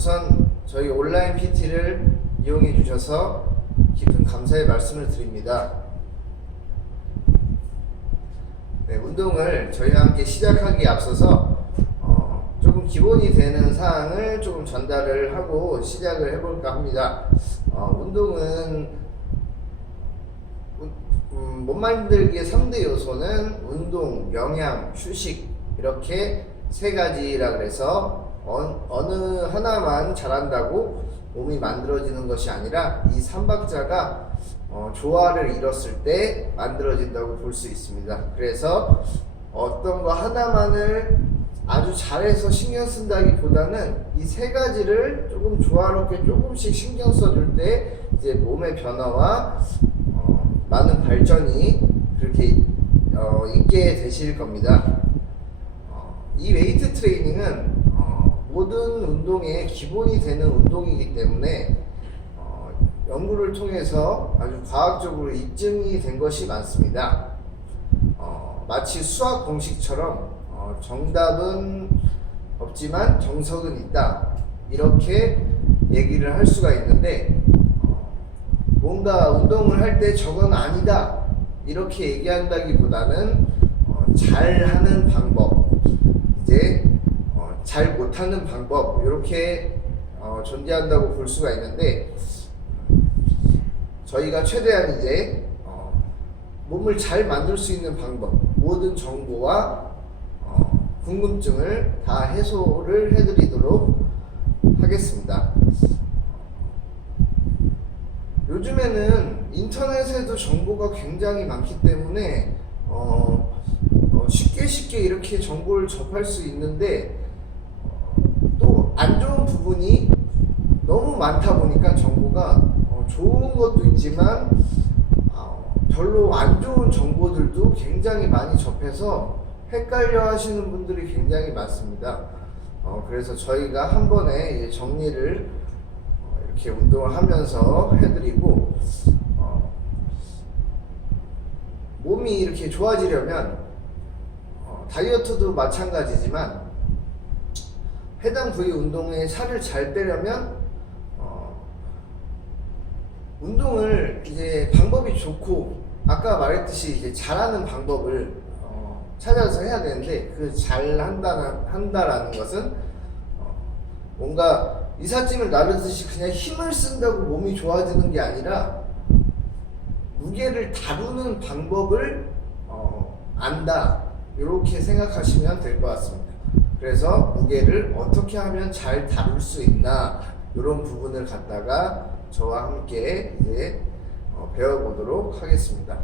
우선 저희 온라인 PT를 이용해 주셔서 깊은 감사의 말씀을 드립니다. 네, 운동을 저희와 함께 시작하기에 앞서서 어, 조금 기본이 되는 사항을 조금 전달을 하고 시작을 해볼까 합니다. 어, 운동은 운- 음, 몸 만들기의 3대 요소는 운동, 영양, 휴식 이렇게 세 가지라 그래서 어, 어느 하나만 잘한다고 몸이 만들어지는 것이 아니라 이 삼박자가 어, 조화를 이뤘을 때 만들어진다고 볼 수 있습니다. 그래서 어떤 거 하나만을 아주 잘해서 신경 쓴다기보다는 이 세 가지를 조금 조화롭게 조금씩 신경 써줄 때 이제 몸의 변화와 어, 많은 발전이 그렇게 어, 있게 되실 겁니다. 어, 이 웨이트 트레이닝은 어, 모든 운동의 기본이 되는 운동이기 때문에 어, 연구를 통해서 아주 과학적으로 입증이 된 것이 많습니다. 어, 마치 수학 공식처럼 어, 정답은 없지만 정석은 있다. 이렇게 얘기를 할 수가 있는데 어, 뭔가 운동을 할 때 저건 아니다. 이렇게 얘기한다기보다는 어, 잘하는 방법 이제 어, 잘 못하는 방법 이렇게 어, 존재한다고 볼 수가 있는데 저희가 최대한 이제 어, 몸을 잘 만들 수 있는 방법 모든 정보와 어, 궁금증을 다 해소를 해드리도록 하겠습니다. 요즘에는 인터넷에도 정보가 굉장히 많기 때문에 어, 어, 쉽게 쉽게 이렇게 정보를 접할 수 있는데 또 안 좋은 부분이 너무 많다 보니까 정보가 어, 좋은 것도 있지만 어, 별로 안 좋은 정보들도 굉장히 많이 접해서 헷갈려 하시는 분들이 굉장히 많습니다. 어, 그래서 저희가 한 번에 정리를 어, 이렇게 운동을 하면서 해드리고 어, 몸이 이렇게 좋아지려면 어, 다이어트도 마찬가지지만 해당 부위 운동에 살을 잘 빼려면 어, 운동을 이제 방법이 좋고 아까 말했듯이 이제 잘하는 방법을 어, 찾아서 해야 되는데 그 잘한다는 한다라는 것은 어, 뭔가 이삿짐을 나르듯이 그냥 힘을 쓴다고 몸이 좋아지는 게 아니라 무게를 다루는 방법을 어, 안다 이렇게 생각하시면 될 것 같습니다. 그래서 무게를 어떻게 하면 잘 다룰 수 있나 이런 부분을 갖다가 저와 함께 이제 어, 배워보도록 하겠습니다.